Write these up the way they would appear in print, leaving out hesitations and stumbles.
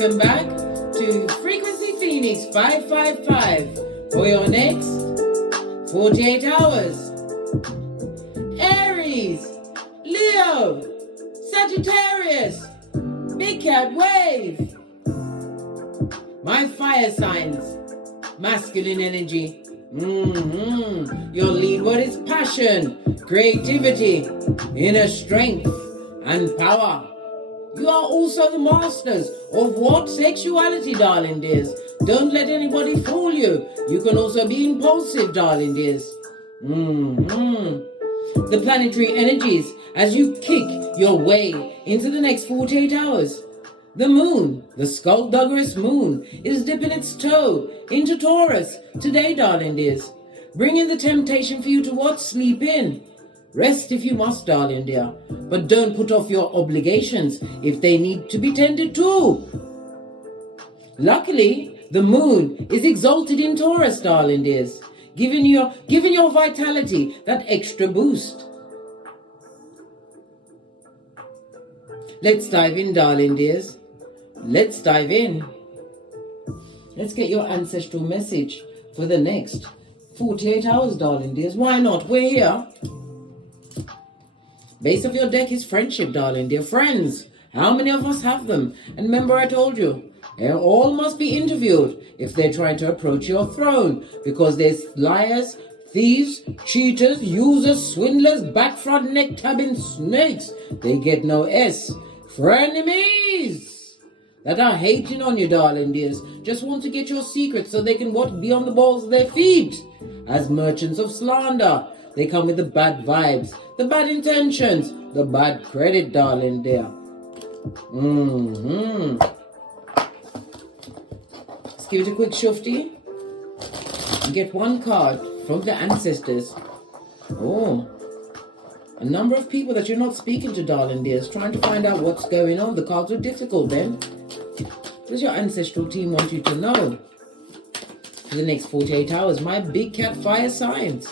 Welcome back to Frequency Phoenix 555 for your next 48 hours. Aries, Leo, Sagittarius, Big Cat Wave. My fire signs, masculine energy. Your lead word is passion, creativity, inner strength, and power. You are also the masters of what? Sexuality, darling dears. Don't let anybody fool you. You can also be impulsive, darling dears. The planetary energies as you kick your way into the next 48 hours. The moon, the skullduggerous moon, is dipping its toe into Taurus today, darling dears. Bringing the temptation for you to what? Sleep in. Rest if you must, darling dear. But don't put off your obligations if they need to be tended to. Luckily, the moon is exalted in Taurus, darling dears, giving your vitality that extra boost. Let's dive in, darling dears. Let's dive in. Let's get your ancestral message for the next 48 hours, darling dears. Why not? We're here. Base of your deck is friendship, darling dear. Friends. How many of us have them? And remember I told you, they all must be interviewed if they're trying to approach your throne, because there's liars, thieves, cheaters, users, swindlers, backfront, neck-tabbing snakes. They get no S. Frenemies that are hating on you, darling dears, just want to get your secrets so they can what? Be on the balls of their feet. As merchants of slander, they come with the bad vibes, the bad intentions, the bad credit, darling dear. Let's give it a quick shufty and get one card from the ancestors. Oh, a number of people that you're not speaking to, darling dears, trying to find out what's going on. The cards are difficult then. What does your ancestral team want you to know for the next 48 hours? My big cat fire signs.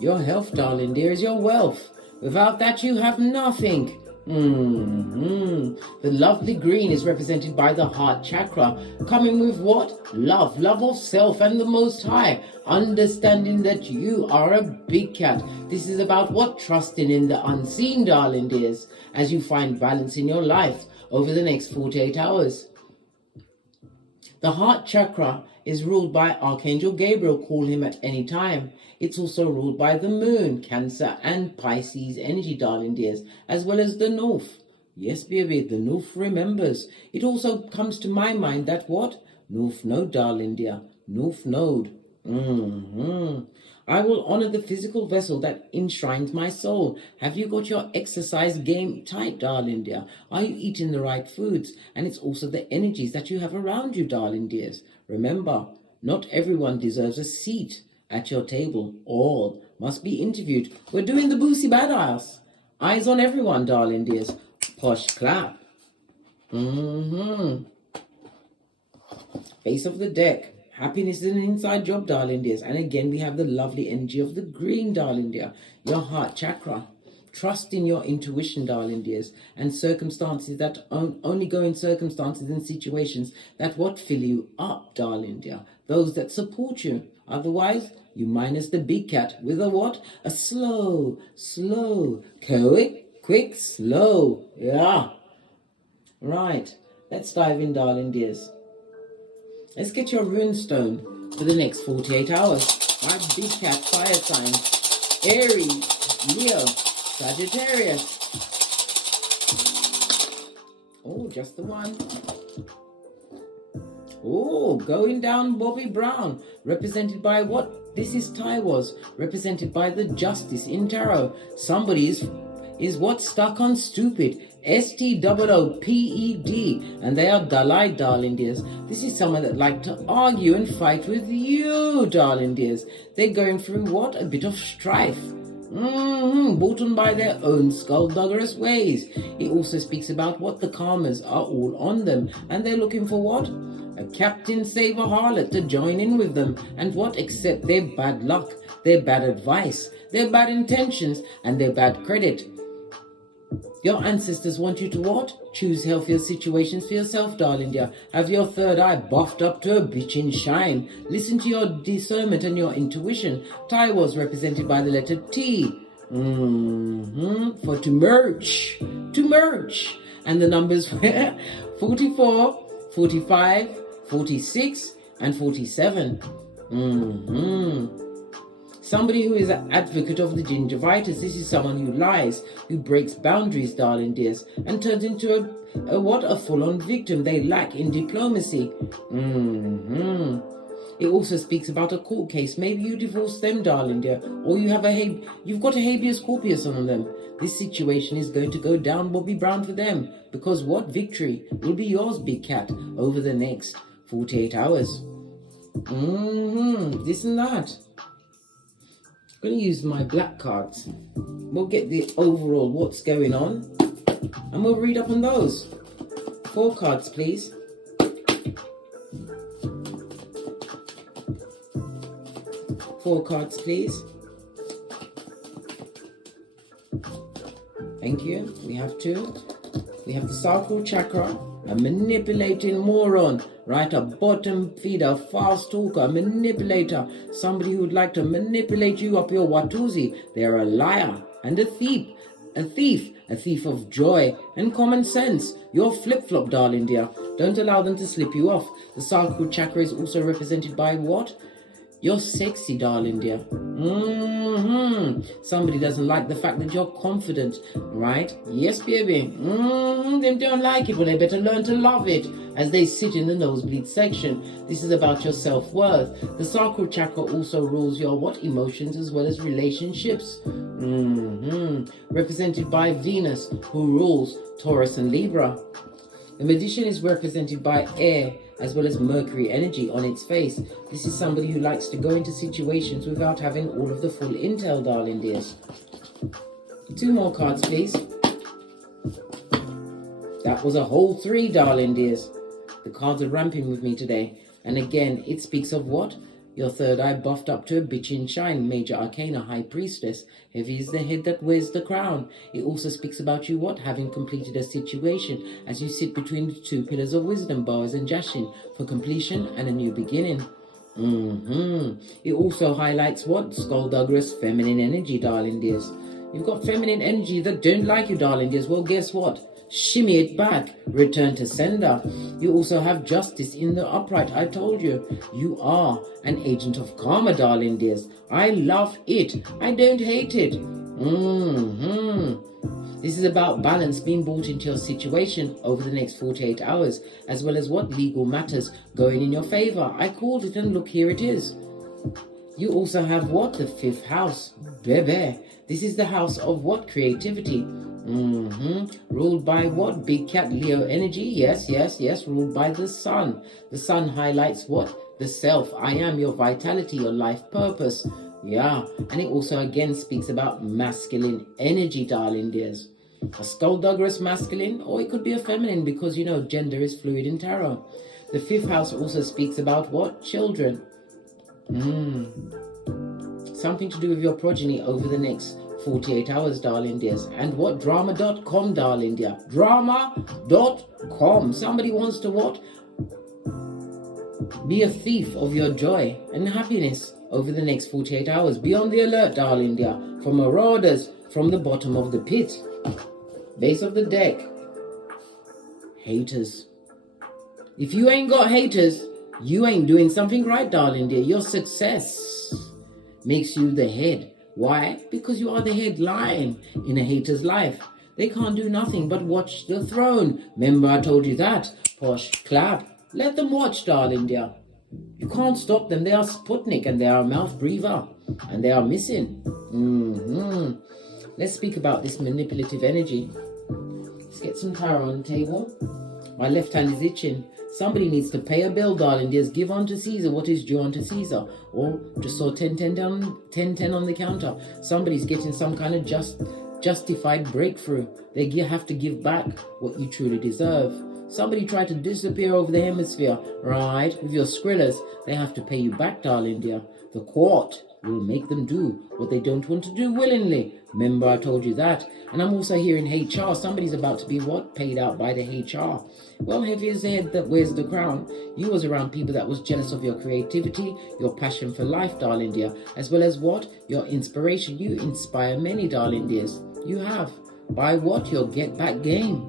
Your health, darling dear, is your wealth. Without that, you have nothing. The lovely green is represented by the heart chakra, coming with what? Love of self and the Most High, understanding that you are a big cat. This is about what? Trusting in the unseen, darling dears, as you find balance in your life over the next 48 hours. The heart chakra is ruled by Archangel Gabriel, call him at any time. It's also ruled by the moon, Cancer and Pisces energy, darling dears, as well as the north. Yes, baby, the north remembers. It also comes to my mind that what? North node, darling dear, north node. I will honor the physical vessel that enshrines my soul. Have you got your exercise game tight, darling dear? Are you eating the right foods? And it's also the energies that you have around you, darling dears. Remember, not everyone deserves a seat at your table. All must be interviewed. We're doing the Boosie Badass. Eyes on everyone, darling dears. Posh clap. Face of the deck. Happiness is an inside job, darling dears. And again, we have the lovely energy of the green, darling dear. Your heart chakra. Trust in your intuition, darling dears. And circumstances that only go in circumstances and situations that what? Fill you up, darling dear. Those that support you. Otherwise, you minus the big cat with a what? A slow, quick, slow. Yeah. Right. Let's dive in, darling dears. Let's get your rune stone for the next 48 hours. My big cat fire signs. Aries, Leo, Sagittarius. Oh, just the one. Oh, going down Bobby Brown. Represented by what? This is Taiwas. Represented by the Justice in Tarot. Somebody is what? Stuck on stupid. STOOPED, and they are dull-eyed, darling dears. This is someone that like to argue and fight with you, darling dears. They're going through what? A bit of strife. Brought on by their own skullduggerous ways. He also speaks about what? The karmas are all on them, and they're looking for what? A captain save a harlot to join in with them and what? Accept their bad luck, their bad advice, their bad intentions, and their bad credit. Your ancestors want you to what? Choose healthier situations for yourself, darling dear. Have your third eye buffed up to a bitchin' shine. Listen to your discernment and your intuition. Tai was represented by the letter T. For to merge. To merge. And the numbers were 44, 45, 46, and 47. Somebody who is an advocate of the gingivitis. This is someone who lies, who breaks boundaries, darling dears, and turns into a full-on victim. They lack in diplomacy. It also speaks about a court case. Maybe you divorce them, darling dear, or you've got a habeas corpus on them. This situation is going to go down Bobby Brown for them, because what? Victory will be yours, big cat, over the next 48 hours. This and that. I'm going to use my black cards. We'll get the overall what's going on, and we'll read up on those. 4 cards, please. 4 cards, please. Thank you. We have 2. We have the sacral chakra, a manipulating moron, right? A bottom feeder, fast talker, a manipulator, somebody who would like to manipulate you up your watusi. They're a liar and a thief, a thief of joy and common sense. You're flip-flop, darling dear. Don't allow them to slip you off. The sacral chakra is also represented by what? You're sexy, darling dear. Somebody doesn't like the fact that you're confident, right? Yes, baby. They don't like it, but they better learn to love it as they sit in the nosebleed section. This is about your self-worth. The sacral chakra also rules your what? Emotions as well as relationships. Represented by Venus, who rules Taurus and Libra. The magician is represented by air as well as Mercury energy on its face. This is somebody who likes to go into situations without having all of the full intel, darling dears. 2 more cards, please. That was a whole 3, darling dears. The cards are ramping with me today. And again, it speaks of what? Your third eye buffed up to a bitchin' shine. Major arcana, high priestess. Heavy is the head that wears the crown. It also speaks about you what? Having completed a situation as you sit between the 2 pillars of wisdom, Boaz and Jashin, for completion and a new beginning. It also highlights what? Skullduggerous feminine energy, darling dears. You've got feminine energy that don't like you, darling dears. Well, guess what? Shimmy it back, return to sender. You also have justice in the upright. I told you, you are an agent of karma, darling dears. I love it. I don't hate it. This is about balance being brought into your situation over the next 48 hours, as well as what? Legal matters going in your favor. I called it, and look, here it is. You also have what? The 5th house. Bebe. This is the house of what? Creativity. Ruled by what? Big cat Leo energy. Yes. Ruled by the sun. The sun highlights what? The self. I am your vitality, your life purpose. Yeah. And it also again speaks about masculine energy, darling dears. A skullduggerous masculine, or it could be a feminine, because you know gender is fluid in tarot. The 5th house also speaks about what? Children. Something to do with your progeny over the next 48 hours, darling dears. And what? Drama.com, darling dear. Drama.com. Somebody wants to what? Be a thief of your joy and happiness over the next 48 hours. Be on the alert, darling dear, for marauders from the bottom of the pit. Base of the deck. Haters. If you ain't got haters, you ain't doing something right, darling dear. Your success makes you the head. Why? Because you are the headline in a hater's life. They can't do nothing but watch the throne. Remember I told you that? Posh clap. Let them watch, darling dear. You can't stop them. They are Sputnik and they are a mouth breather. And they are missing. Let's speak about this manipulative energy. Let's get some tarot on the table. My left hand is itching. Somebody needs to pay a bill, darling dears. Give unto Caesar what is due unto Caesar. Or just saw 10-10 down, 10-10 on the counter. Somebody's getting some kind of justified breakthrough. They have to give back what you truly deserve. Somebody tried to disappear over the hemisphere, right? With your skrillers, they have to pay you back, darling dear. The court will make them do what they don't want to do willingly. Remember, I told you that. And I'm also hearing HR. Somebody's about to be what? Paid out by the HR. Well, heavy as the head that wears the crown. You was around people that was jealous of your creativity, your passion for life, darling dear, as well as what? Your inspiration. You inspire many, darling dears. You have. By what? Your get back game.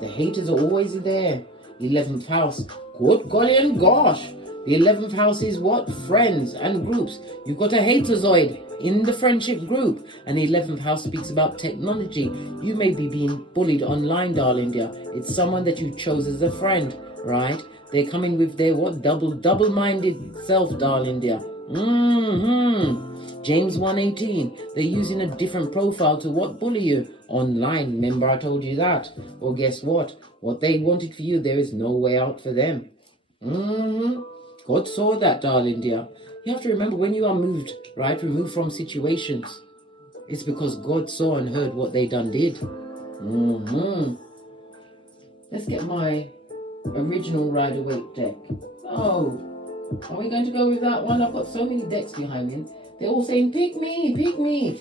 The haters are always there. 11th house. Good golly and gosh. The 11th house is what? Friends and groups. You've got a haterzoid in the friendship group. And the 11th house speaks about technology. You may be being bullied online, darling dear. It's someone that you chose as a friend, right? They're coming with their what? Double-minded self, darling dear. James 1:18. They're using a different profile to what? Bully you online. Remember I told you that? Well, guess what? What they wanted for you, there is no way out for them. God saw that, darling dear. You have to remember when you are moved, right? Removed from situations. It's because God saw and heard what they done did. Let's get my original Rider-Waite deck. Oh, are we going to go with that one? I've got so many decks behind me. They're all saying, pick me, pick me.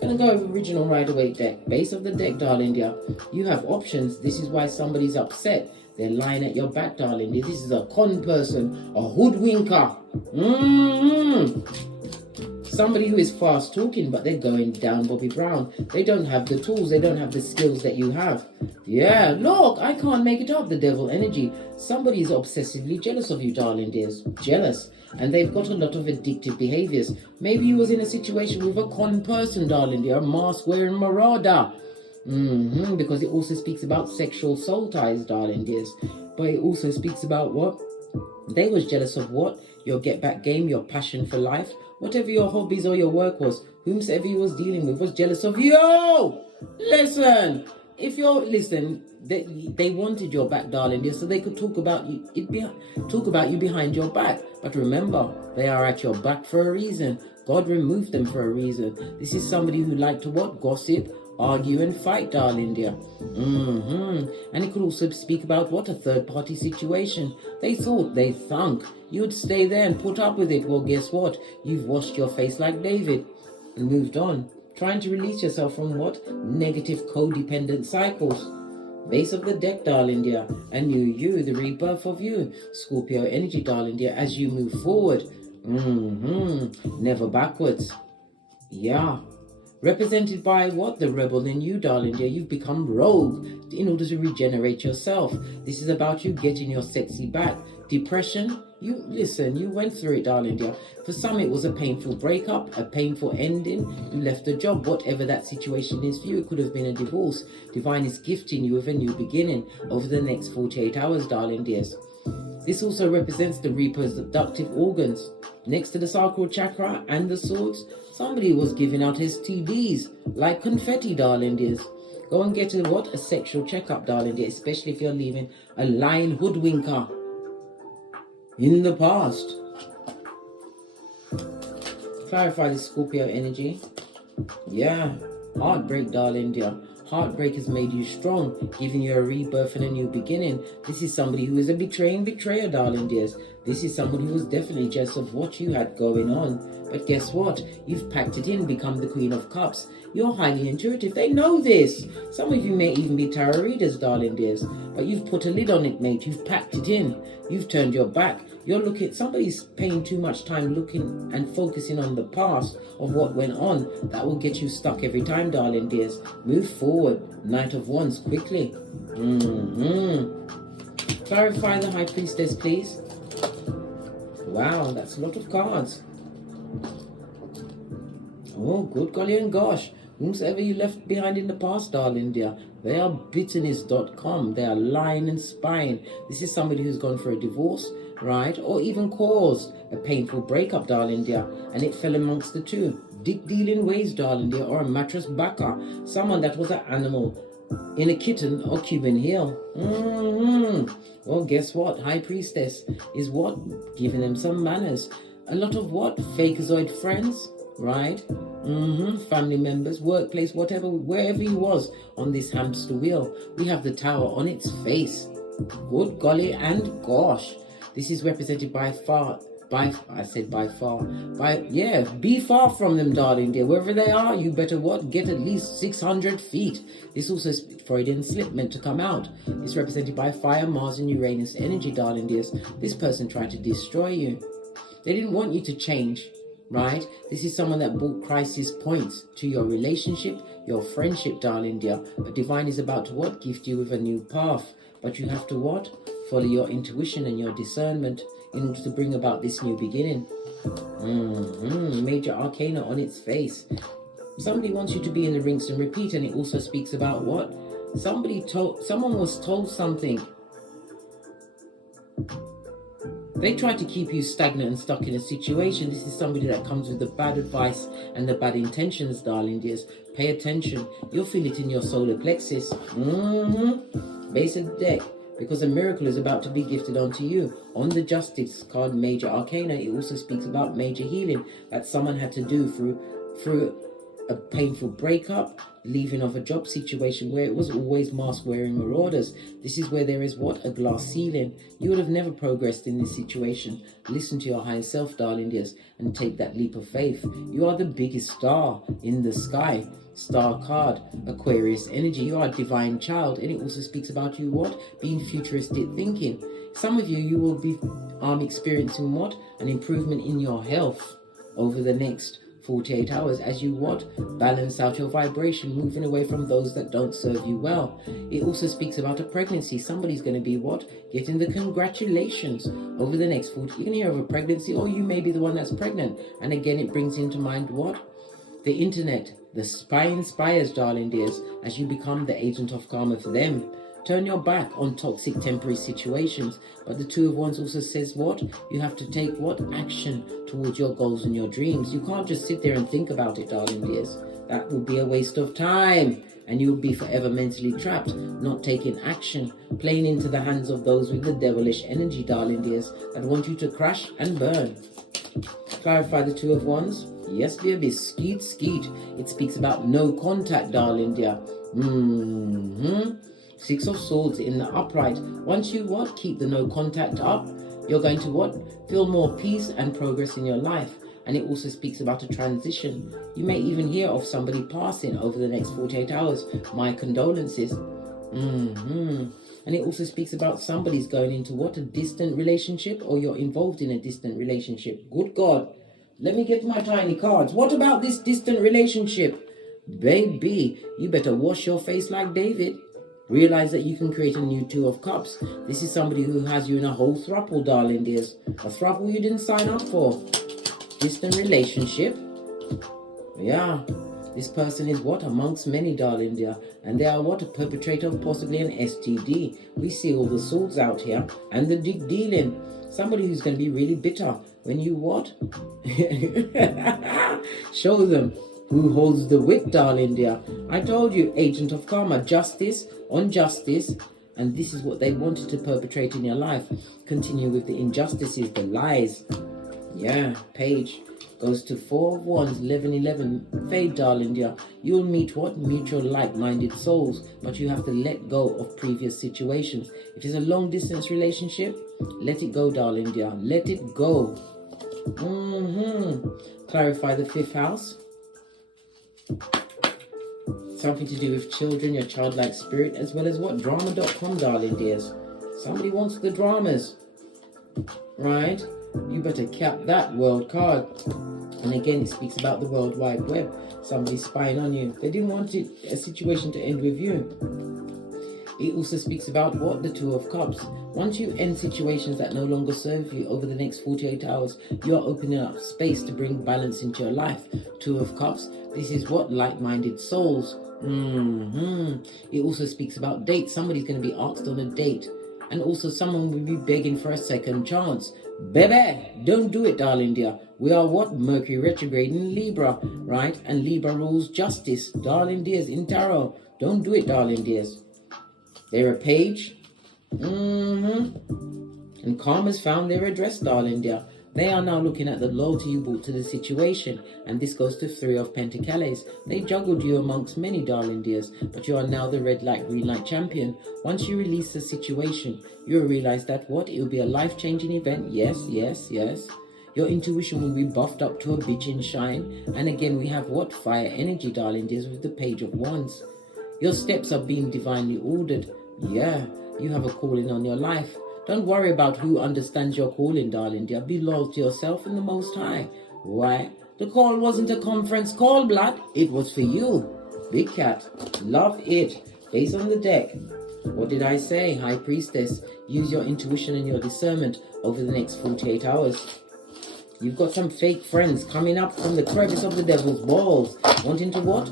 Gonna go with original Rider-Waite deck. Base of the deck, darling dear. You have options. This is why somebody's upset. They're lying at your back, darling dear. This is a con person, a hoodwinker. Somebody who is fast talking, but they're going down Bobby Brown. They don't have the tools. They don't have the skills that you have. Yeah, look, I can't make it up. The devil energy. Somebody is obsessively jealous of you, darling dears. Jealous. And they've got a lot of addictive behaviors. Maybe you was in a situation with a con person, darling dear. A mask-wearing marauder. Because it also speaks about sexual soul ties, darling dears. But it also speaks about what? They was jealous of what? Your get back game, your passion for life. Whatever your hobbies or your work was, whomsoever you was dealing with was jealous of you. Listen, if you're, they wanted your back, darling dear, so they could talk about you behind your back. But remember, they are at your back for a reason. God removed them for a reason. This is somebody who liked to what? Gossip, argue and fight, darling dear. And it could also speak about what? A third party situation. They thunk you'd stay there and put up with it. Well, guess what? You've washed your face like David and moved on. Trying to release yourself from what? Negative codependent cycles. Base of the deck, darling dear. And you, the rebirth of you. Scorpio energy, darling dear, as you move forward. Never backwards. Yeah. Represented by what? The rebel in you, darling dear. You've become rogue in order to regenerate yourself. This is about you getting your sexy back. Depression, you went through it, darling dear. For some, it was a painful breakup, a painful ending. You left a job, whatever that situation is for you. It could have been a divorce. Divine is gifting you with a new beginning over the next 48 hours, darling dears. This also represents the reproductive organs. Next to the sacral chakra and the swords, somebody was giving out STDs like confetti, darling dears. Go and get a sexual checkup, darling dear, especially if you're leaving a lying hoodwinker in the past. Clarify the Scorpio energy. Yeah, heartbreak, darling dear. Heartbreak has made you strong, giving you a rebirth and a new beginning. This is somebody who is a betrayer, darling dears. This is somebody who was definitely jealous of what you had going on. But guess what? You've packed it in, become the Queen of Cups. You're highly intuitive. They know this. Some of you may even be tarot readers, darling dears. But you've put a lid on it, mate. You've packed it in. You've turned your back. You're looking, somebody's paying too much time looking and focusing on the past of what went on. That will get you stuck every time, darling dears. Move forward. Knight of Wands, quickly. Clarify the High Priestess, please. Wow, that's a lot of cards. Oh, good golly and gosh. Whomsoever you left behind in the past, darling dear, they are bitterness.com. They are lying and spying. This is somebody who's gone for a divorce, right? Or even caused a painful breakup, darling dear. And it fell amongst the two. Dick dealing ways, darling dear, or a mattress backer. Someone that was an animal in a kitten or Cuban heel. Well, guess what? High Priestess is what? Giving them some manners. A lot of what? Fakezoid friends. right? Family members, workplace, whatever, wherever he was on this hamster wheel. We have the tower on its face. Good golly and gosh. This is represented by far. Be far from them, darling dear. Wherever they are, you better what? Get at least 600 feet. This also is Freudian slip meant to come out. It's represented by fire, Mars, and Uranus energy, darling dears. This person tried to destroy you. They didn't want you to change, right? This is someone that brought crisis points to your relationship, your friendship, darling dear. But divine is about to what? Gift you with a new path. But you have to what? Follow your intuition and your discernment in order to bring about this new beginning. Major arcana on its face. Somebody wants you to be in the rinse and repeat, and it also speaks about what? Someone was told something. They try to keep you stagnant and stuck in a situation. This is somebody that comes with the bad advice and the bad intentions, darling dears. Pay attention. You'll feel it in your solar plexus. Base of the deck. Because a miracle is about to be gifted onto you. On the Justice card, Major Arcana, it also speaks about major healing that someone had to do through a painful breakup, leaving of a job situation where it was always mask-wearing marauders. This is where there is what? A glass ceiling. You would have never progressed in this situation. Listen to your higher self, darling dears, and take that leap of faith. You are the biggest star in the sky. Star card, Aquarius energy. You are a divine child, and it also speaks about you what? Being futuristic thinking. Some of you will be experiencing what? An improvement in your health over the next 48 hours as you what? Balance out your vibration, moving away from those that don't serve you well. It also speaks about a pregnancy. Somebody's going to be what? Getting the congratulations over the next 40. You can hear of a pregnancy, or you may be the one that's pregnant. And again, it brings into mind what? The internet. The spy inspires, darling dears, as you become the agent of karma for them. Turn your back on toxic temporary situations. But the Two of Wands also says what? You have to take what? Action towards your goals and your dreams. You can't just sit there and think about it, darling dears. That would be a waste of time. And you'll be forever mentally trapped, not taking action, playing into the hands of those with the devilish energy, darling dears, that want you to crash and burn. Clarify the Two of Wands. Yes, dear, be skeet. It speaks about no contact, darling dear. Six of Swords in the upright. Once you what? Keep the no contact up, you're going to what? Feel more peace and progress in your life. And it also speaks about a transition. You may even hear of somebody passing over the next 48 hours. My condolences. And it also speaks about somebody's going into what? A distant relationship, or you're involved in a distant relationship. Good God. Let me get my tiny cards. What about this distant relationship? Baby, you better wash your face like David. Realize that you can create a new Two of Cups. This is somebody who has you in a whole throuple, darling dears. A throuple you didn't sign up for. Distant relationship. Yeah. This person is what? Amongst many, darling dear. And they are what? A perpetrator of possibly an STD. We see all the swords out here. And the dick dealing. Somebody who's going to be really bitter. When you what? Show them who holds the whip, darling dear. I told you, agent of karma, justice on justice. And this is what they wanted to perpetrate in your life. Continue with the injustices, the lies. Yeah, page goes to Four of Wands, 11. Fade, darling dear. You'll meet what? Mutual like-minded souls. But you have to let go of previous situations. If it's a long-distance relationship, let it go, darling dear. Let it go. Clarify the 5th house. Something to do with children, your childlike spirit, as well as what? Drama.com, darling dears. Somebody wants the dramas. Right? You better cap that world card. And again, it speaks about the World Wide Web. Somebody spying on you. They didn't want a situation to end with you. It also speaks about what? The Two of Cups. Once you end situations that no longer serve you over the next 48 hours, you are opening up space to bring balance into your life. Two of Cups. This is what? Like-minded souls. It also speaks about dates. Somebody's going to be asked on a date. And also someone will be begging for a second chance. Baby, don't do it, darling dear. We are what? Mercury retrograde in Libra, right? And Libra rules justice, darling dears, in tarot. Don't do it, darling dears. They're a page. And karma's found their address, darling dear. They are now looking at the loyalty you brought to the situation, and this goes to 3 of Pentacles. They juggled you amongst many, darling dears, but you are now the red light, green light champion. Once you release the situation, you'll realize that what? It will be a life-changing event. Yes, yes, yes. Your intuition will be buffed up to a bitchin' shine. And again, we have what? Fire energy, darling dears, with the Page of Wands. Your steps are being divinely ordered. Yeah, you have a calling on your life. Don't worry about who understands your calling, darling dear. Be loyal to yourself and the Most High. Why? The call wasn't a conference call, blood. It was for you. Big Cat. Love it. Based on the deck. What did I say? High Priestess. Use your intuition and your discernment over the next 48 hours. You've got some fake friends coming up from the crevice of the devil's balls, wanting to what?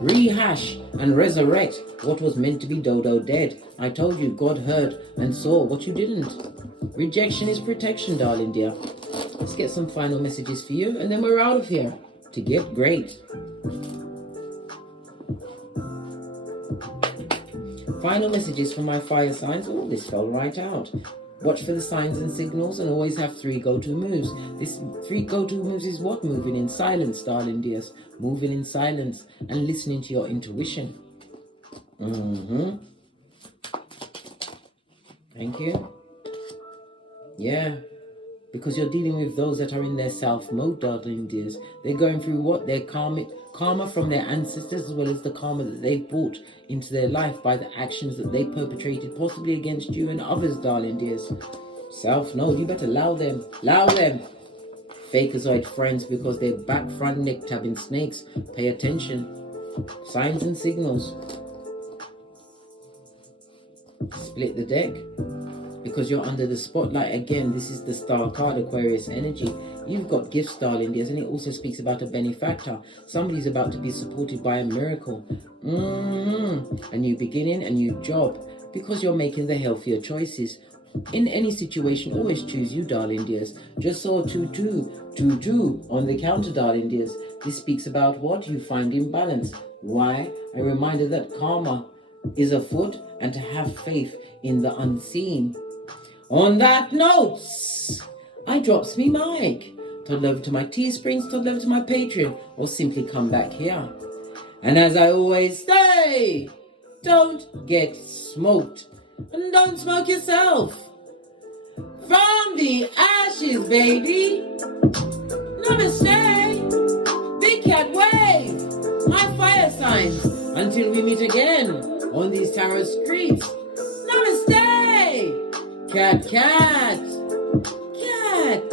Rehash and resurrect what was meant to be dodo dead. I told you, God heard and saw what you didn't. Rejection is protection, darling dear. Let's get some final messages for you, and then we're out of here to get great. Final messages for my fire signs. Oh, this fell right out. Watch for the signs and signals and always have 3 go-to moves. This 3 go-to moves is what? Moving in silence, darling dears. Moving in silence and listening to your intuition. Thank you. Yeah. Because you're dealing with those that are in their self mode, darling dears. They're going through what? Their karma from their ancestors, as well as the karma that they've brought into their life by the actions that they perpetrated, possibly against you and others, darling dears. Self mode, you better allow them. Allow them. Fakeazoid friends, because they're back, front, neck, tabbing snakes. Pay attention. Signs and signals. Split the deck. Because you're under the spotlight again. This is the Star card, Aquarius energy. You've got gifts, darling dears, and it also speaks about a benefactor. Somebody's about to be supported by a miracle. A new beginning, a new job, because you're making the healthier choices. In any situation, always choose you, darling dears. Just saw 2-2 on the counter, darling dears. This speaks about what? You find imbalance. Why? A reminder that karma is afoot and to have faith in the unseen. On that note, I drops me mic. Toddle over to my Teesprings, toddle over to my Patreon, or simply come back here. And as I always say, don't get smoked, and don't smoke yourself. From the ashes, baby. Namaste. Big Cat wave. My fire signs. Until we meet again on these tarot streets. Namaste. Cat, cat. Cat.